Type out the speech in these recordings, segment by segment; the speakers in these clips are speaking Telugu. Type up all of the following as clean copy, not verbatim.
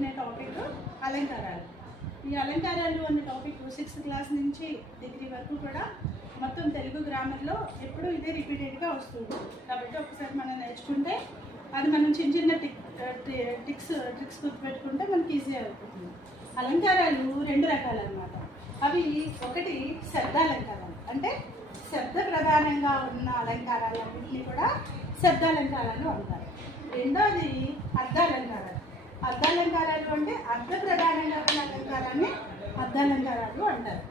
చెప్పుకునే టాపిక్ అలంకారాలు. ఈ అలంకారాలు అనే టాపిక్ 6th క్లాస్ నుంచి డిగ్రీ వరకు కూడా మొత్తం తెలుగు గ్రామర్లో ఎప్పుడూ ఇదే రిపీటెడ్గా వస్తుంది. కాబట్టి ఒకసారి మనం నేర్చుకుంటే అది మనం చిన్న చిన్న ట్రిక్స్ గుర్తుపెట్టుకుంటే మనకి ఈజీ అవుతుంది. అలంకారాలు 2 రకాలు అన్నమాట. అవి ఒకటి శబ్దాలంకారాలు, అంటే శబ్ద ప్రధానంగా ఉన్న అలంకారాలన్నింటినీ కూడా శబ్దాలంకారాలు అంటారు. రెండోది అర్థాలంకారాలు. అర్థాలంకారాలు అంటే అర్థ ప్రధానంగా ఉన్న అలంకారాన్ని అర్థాలంకారాలు అంటారు.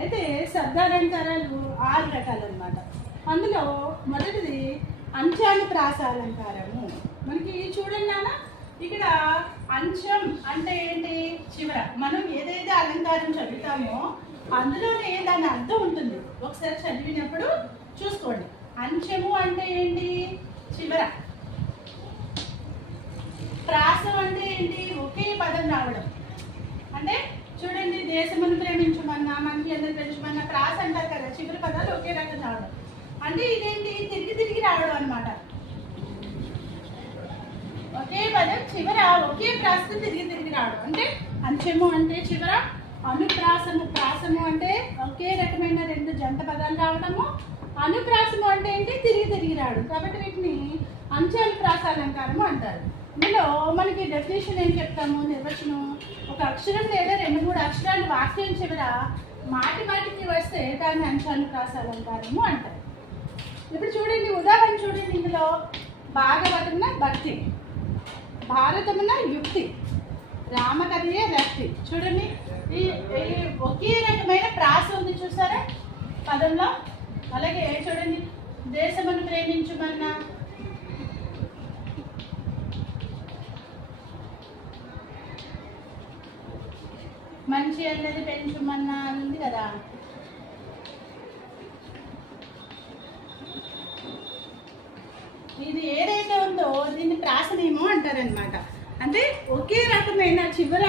అయితే శబ్దాలంకారాలు 6 రకాలు అన్నమాట. అందులో మొదటిది అంశానుప్రాస అలంకారము. మనకి చూడండి నాన్న, ఇక్కడ అంశం అంటే ఏంటి? చివర మనం ఏదైతే అలంకారం చదువుతామో అందులోనే దాని అర్థం ఉంటుంది. ఒకసారి చదివినప్పుడు చూసుకోండి. అంశము అంటే ఏంటి? చివర. ప్రాసం అంటే ఏంటి? ఒకే పదం రావడం. అంటే చూడండి, దేశమును ప్రేమించమన్నా, మనకి అందరూ ప్రేమించమన్నా ప్రాస అంటారు కదా, చివరి పదాలు ఒకే రకం రావడం. అంటే ఇదేంటి? తిరిగి రావడం అన్నమాట. ఒకే పదం చివర ఒకే ప్రాసం తిరిగి రావడం అంటే అంశము అంటే చివర. ప్రాసము అంటే ఒకే రకమైన 2 జంట పదాలు రావడము. అనుప్రాసము అంటే ఏంటి? తిరిగి రావడం. కాబట్టి వీటిని అంశానుప్రాస అలంకారము అంటారు. ఇందులో మనకి డెఫినేషన్ ఏం చెప్తాము? నిర్వచనం: ఒక అక్షరం లేదా 2-3 అక్షరాలు వాక్యం చివర మాటికి వస్తే దాన్ని అంశానుప్రాస అలంకారము అంటారు. ఇప్పుడు చూడండి, ఉదాహరణ చూడండి. ఇందులో భాగవతమున భక్తి, భారతమున యుక్తి, రామకథయే రక్తి. చూడండి, ఈ ఒకే రకమైన ప్రాస ఉంది చూసారా పదంలో. అలాగే చూడండి, దేశమును ప్రేమించుమన్నా, మంచి అన్నది పెంచుమన్నా అని ఉంది కదా. ఇది ఏదైతే ఉందో దీన్ని ప్రాసనేమో అంటారనమాట. అంటే ఒకే రకమైన చివర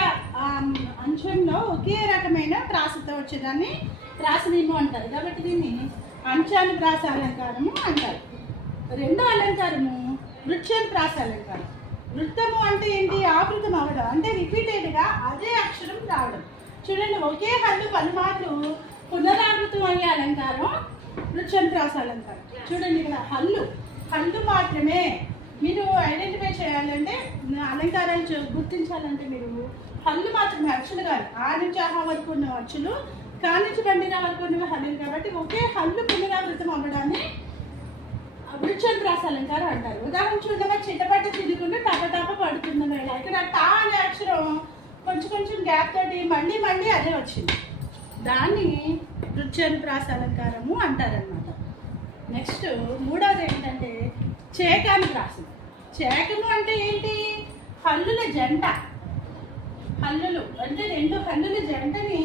అంశంలో ఒకే రకమైన ప్రాసతో వచ్చేదాన్ని ప్రాసనేమో అంటారు. కాబట్టి దీన్ని అంశానుప్రాస అలంకారము అంటారు. రెండో అలంకారము వృత్యానుప్రాస అలంకారం. వృత్తము అంటే ఏంటి? ఆవృతం అవ్వడం, అంటే రిపీటెడ్గా అదే అక్షరం రావడం. చూడండి, ఒకే హల్లు పలుమార్లు పునరావృతం అయ్యే అలంకారం వృత్యానుప్రాస అలంకారం. చూడండి, ఇక్కడ హల్లు మాత్రమే మీరు ఐడెంటిఫై చేయాలంటే, అలంకారాలు గుర్తించాలంటే మీరు హల్లు మాత్రమే, అచ్చులు కాదు. ఆ నుంచి ఆహా వరకు ఉన్న అచ్చులు, కా నుంచి బండిరా వరకు ఉన్నవి హల్లులు. కాబట్టి ఒకే హల్లు పునరావృతం అవ్వడాన్ని వృత్యానుప్రాస అలంకారం అంటారు. ఉదాహరణ చూద్దామా, చిట్టపట్ట తిరుగుకుంటూ టప పడుతున్న వేళ. ఇక్కడ టా అనే అక్షరం కొంచెం గ్యాప్ తోటి మళ్ళీ అదే వచ్చింది. దాన్ని వృత్యానుప్రాస అలంకారము అంటారనమాట. నెక్స్ట్ మూడవది ఏంటంటే చేకానుప్రాసం. చేకము అంటే ఏంటి? హల్లుల జంట. హల్లులు అంటే 2 హల్లుల జంటని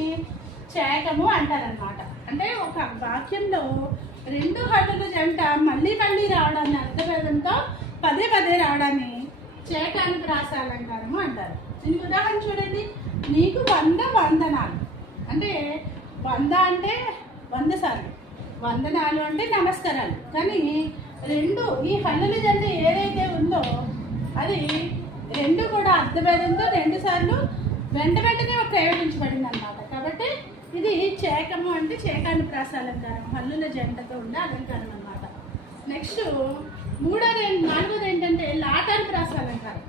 చేకము అంటారనమాట. అంటే ఒక వాక్యంలో 2 హల్లుల జంట మళ్ళీ రావడాన్ని, అర్థభేదంతో పదే రావడాన్ని చేకానుప్రాస అలంకారము అంటారు. దీనికి ఉదాహరణ చూడండి, నీకు 100 వందనాలు. అంటే 100 అంటే 100 సార్లు, వందనాలు అంటే నమస్కారాలు. కానీ 2 ఈ హల్లుల జంట ఏదైతే ఉందో అది 2 కూడా అర్థభేదంతో 2 సార్లు వెంటనే ప్రయోగించబడింది అన్నమాట. కాబట్టి ఇది చేకము అంటే చేకానుప్రాస అలంకారం, హల్లుల జంటతో ఉండే అలంకారం అన్నమాట. నెక్స్ట్ నాలుగోది ఏంటంటే లాటానుప్రాస అలంకారం.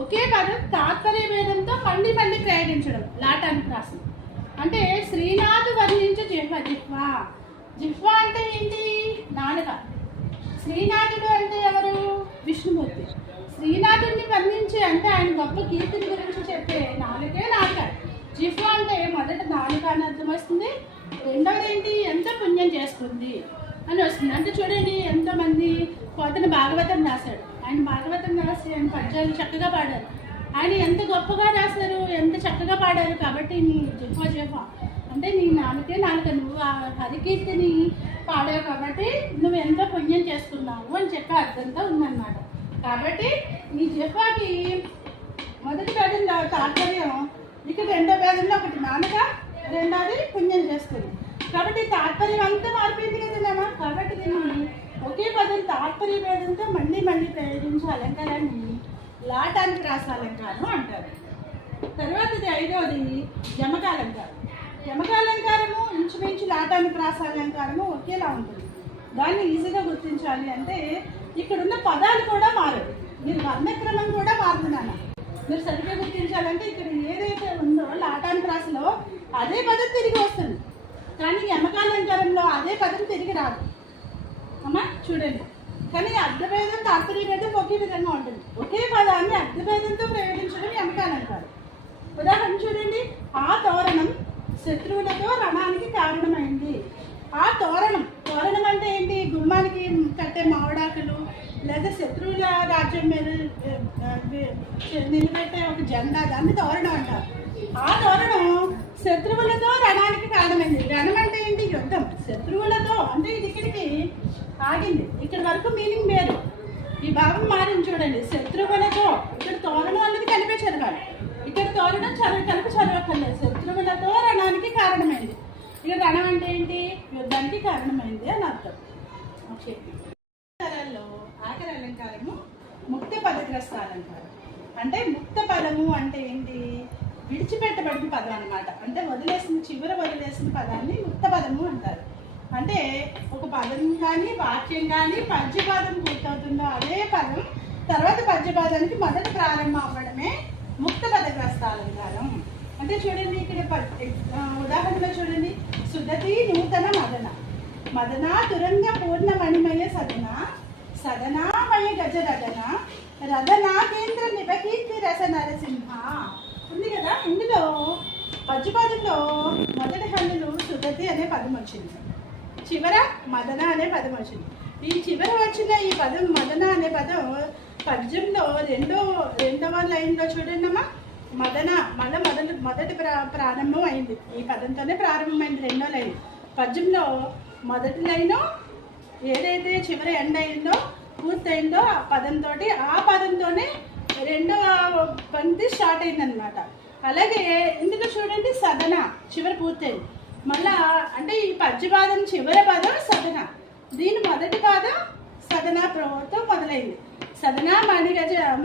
ఒకే పదం తాత్పర్య భేదంతో మళ్ళీ ప్రయోగించడం లాటానుప్రాసం. అంటే శ్రీనాథు వర్ణించు జిహ్వ అంటే ఏంటి? నాలుక. శ్రీనాథుడు అంటే ఎవరు? విష్ణుమూర్తి. శ్రీనాథుడిని వర్ణించి అంటే ఆయన గొప్ప కీర్తిని గురించి చెప్పే నాలుకే నాలుక. జిహ్వ అంటే మొదట నాలుక అని అర్థం వస్తుంది. రెండవది ఏంటి? ఎంత పుణ్యం చేస్తుంది అని వస్తుంది. అంటే చూడండి, ఎంతోమంది పోతన భాగవతం రాశాడు. ఆయన భాగవతం రాసి ఆయన పద్యాలు చక్కగా పాడారు. ఆయన ఎంత గొప్పగా రాశారు, ఎంత చక్కగా పాడారు. కాబట్టి నీ జిహ్వ అంటే నీ నాలుకే నాలుక, నువ్వు ఆ హరికీర్తిని పాడావు కాబట్టి నువ్వు ఎంతో పుణ్యం చేసుకున్నావు అని చెప్పే అర్థంతో ఉందన్నమాట. కాబట్టి ఈ జిహ్వకి మొదటి భేదంలో తాత్పర్యం, ఇక రెండో భేదంలో ఒకటి నాలుక, రెండోది పుణ్యం చేస్తుంది. కాబట్టి తాత్పర్యం అంతా మారిపోయింది కదమ్మా. కాబట్టి దీన్ని ఒకే పదం తాత్పర్య భేదంతో మళ్ళీ ప్రయోగించే అలంకారాన్ని లాటానుప్రాస అలంకారం అంటారు. ఐదవది యమకాలంకారం. యమకాలంకారము ఇంచుమించు లాటాని ప్రాసాలంకారము ఒకేలా ఉంటుంది. దాన్ని ఈజీగా గుర్తించాలి అంటే ఇక్కడున్న పదాలు కూడా మారదు, మీరు వర్ణక్రమం కూడా మారుతున్నాను. మీరు సరిగ్గా గుర్తించాలంటే ఇక్కడ ఏదైతే ఉందో లాటాని ప్రాసలో అదే పదం తిరిగి వస్తుంది, కానీ యమకాలంకారంలో అదే పదం తిరిగి రాదు. అమ్మా చూడండి, కానీ అర్థభేదం తాత్పర్యభేదం ఒకే విధంగా ఉంటుంది. ఒకే పదాన్ని అర్థభేదంతో ప్రయోగించడం యమకాలంకారం. ఉదాహరణ చూడండి, ఆ తోరణం శత్రువులతో రణానికి కారణమైంది. ఆ తోరణం అంటే ఏంటి? గుమ్మానికి కట్టే మామిడాకులు లేదా శత్రువుల రాజ్యం మీద నిలబెట్టే ఒక జెండా, దాన్ని తోరణం అంటారు. ఆ తోరణం శత్రువులతో రణానికి కారణమైంది. రణం అంటే ఏంటి? యుద్ధం. శత్రువులతో అంటే ఇది ఇక్కడికి ఆగింది, ఇక్కడ వరకు మీనింగ్ వేరు. ఈ భావం మారింది చూడండి. శత్రువులతో, ఇక్కడ తోరణం అనేది కలిపే చదవాలి, ఇక్కడ తోరణం కలిపి చదవక్కర్లేదు. శత్రువులతో రణానికి కారణమైంది. ఇక రణం అంటే ఏంటి? యుద్ధానికి కారణమైంది అని అర్థం. ఓకే, ఆఖరి అలంకారము ముక్త పదగ్రస్త అలంకారం. అంటే ముక్త పదము అంటే ఏంటి? విడిచిపెట్టబడిన పదం అనమాట. అంటే చివర వదిలేసిన పదాన్ని ముక్త పదము అంటారు. అంటే ఒక పదం కానీ వాక్యం కానీ పద్యపాదం పూర్తవుతుందో అదే పదం తర్వాత పద్యపాదానికి మొదట ప్రారంభం అవ్వడమే ముక్త పదగ్రస్త అలంకారం. అంటే చూడండి, ఇక్కడ ఉదాహరణలో చూడండి, సుదతి నూతన మదన, మదన తురంగ పూర్ణ మణిమయ సదన, సదనామయ గజ రదన, రదనా కేంద్ర నిపకీర్తి రస నరసింహ ఉంది కదా. ఇందులో పద్యపదంలో మొదటి హల్లులు సుదతి అనే పదం వచ్చింది, చివర మదన అనే పదం వచ్చింది. ఈ చివర వచ్చిన ఈ పదం మదన అనే పదం పద్యంలో రెండవ లైన్లో చూడండి అమ్మా, మదన మొదటి ప్రారంభం అయింది. ఈ పదంతోనే ప్రారంభమైంది రెండో లైన్. పద్యంలో మొదటి లైను ఏదైతే చివరి ఎండ్ అయిందో పూర్తయిందో ఆ పదంతో, ఆ పదంతోనే రెండవ పంక్తి స్టార్ట్ అయిందనమాట. అలాగే ఇందులో చూడండి, సదన చివరి పూర్తయింది. మళ్ళా అంటే ఈ పద్యపాదం చివరి పదం సదన, దీని మొదటి పాదం సదనాతో మొదలైంది. సదనా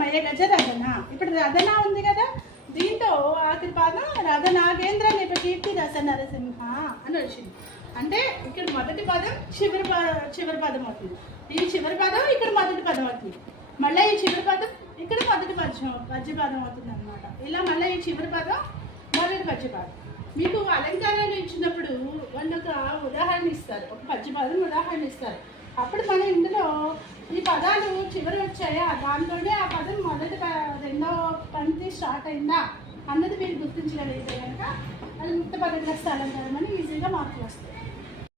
మయ గజ రదన. ఇప్పుడు రదన ఉంది కదా, దీంతో ఆఖరి పాదం రథ నాగేంద్ర నిపకీర్తి రస నరసింహ అని వచ్చింది. అంటే ఇక్కడ మొదటి పదం చివరి పదం అవుతుంది, ఈ చివరి పదం ఇక్కడ మొదటి పదం అవుతుంది, మళ్ళీ ఈ చివరి పదం ఇక్కడ మొదటి పద్యపాదం అవుతుంది అనమాట. ఇలా మళ్ళీ ఈ చివరి పదం మొదటి పద్యపాదం. మీకు అలంకారాలు ఇచ్చినప్పుడు వాళ్ళు ఒక ఉదాహరణ ఇస్తారు, ఒక పద్యపాదం ఉదాహరణ ఇస్తారు. అప్పుడు మనం ఇందులో ఈ పదాలు చివరి వచ్చాయా, దాంతోనే ఆ పదం రెండో పంక్తి స్టార్ట్ అయిందా అన్నది మీరు గుర్తించగలిగితే కనుక అది ముక్త పదగ్రస్త అలంకారం అని ఈజీగా మార్కులు వస్తాయి.